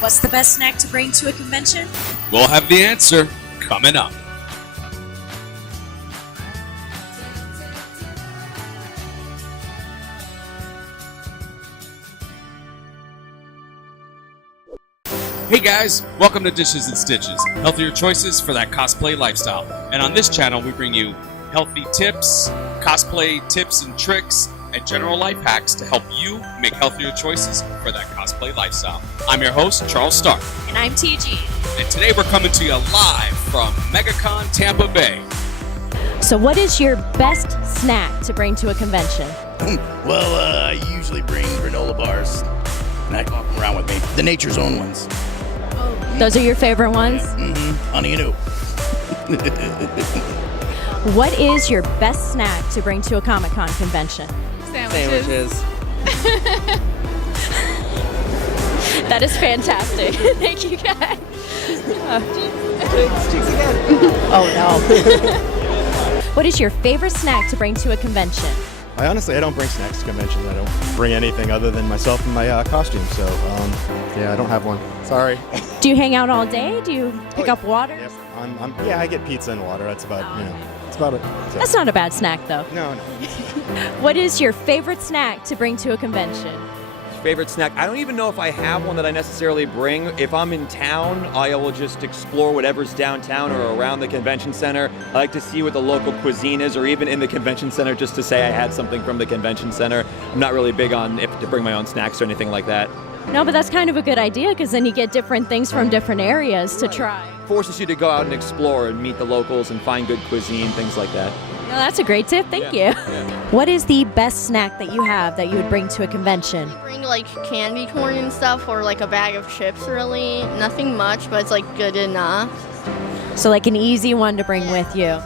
What's the best snack to bring to a convention? We'll have the answer coming up. Hey guys, welcome to Dishes and Stitches, healthier choices for that cosplay lifestyle. And on this channel, we bring you healthy tips, cosplay tips and tricks, and general life hacks to help you make healthier choices for that cosplay lifestyle. I'm your host, Charles Stark. And I'm Teea Jeanne. And today we're coming to you live from Megacon Tampabay. So what is your best snack to bring to a convention? Well, I usually bring granola bars. And I walk around with me. The Nature's Own ones. Those are your favorite ones? Mm-hmm. Honey and oat. What is your best snack to bring to a Comic-Con convention? Sandwiches. That is fantastic. Thank you guys. Cheeks again. Oh no. What is your favorite snack to bring to a convention? I don't bring snacks to conventions. I don't bring anything other than myself and my costume. So, yeah, I don't have one. Sorry. Do you hang out all day? Do you pick up water? Yep. Yeah, I get pizza and water. That's about, that's about it. So. That's not a bad snack, though. No. What is your favorite snack to bring to a convention? Favorite snack? I don't even know if I have one that I necessarily bring. If I'm in town, I will just explore whatever's downtown or around the convention center. I like to see what the local cuisine is, or even in the convention center, just to say I had something from the convention center. I'm not really big on to bring my own snacks or anything like that. No, but that's kind of a good idea, because then you get different things from different areas to try. Forces you to go out and explore and meet the locals and find good cuisine, things like that. No, that's a great tip. Thank you. Yeah. What is the best snack that you have that you would bring to a convention? Bring like candy corn and stuff, or like a bag of chips. Really, nothing much, but it's like good enough. So like an easy one to bring with you.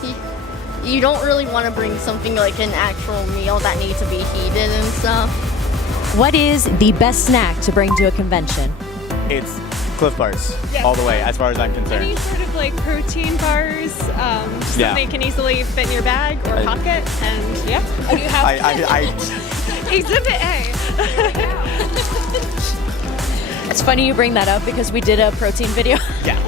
Basically. You don't really want to bring something like an actual meal that needs to be heated and stuff. What is the best snack to bring to a convention? It's CLIF bars, all the way, as far as I'm concerned. Any sort of like protein bars, so they can easily fit in your bag or pocket, and yeah. Oh, you have Exhibit A. It's funny you bring that up, because we did a protein video. Yeah,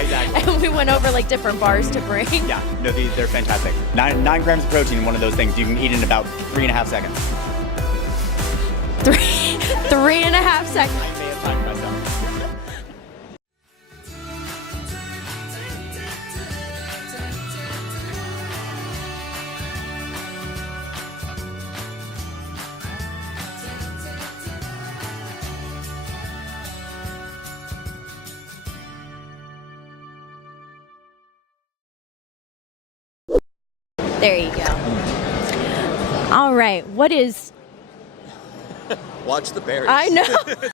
exactly. And we went over like different bars to bring. Yeah, no, they're fantastic. 9 grams of protein in one of those things. You can eat in about 3.5 seconds. 3.5 seconds. I may have timed myself. There you go. All right, what is... Watch the berries. I know.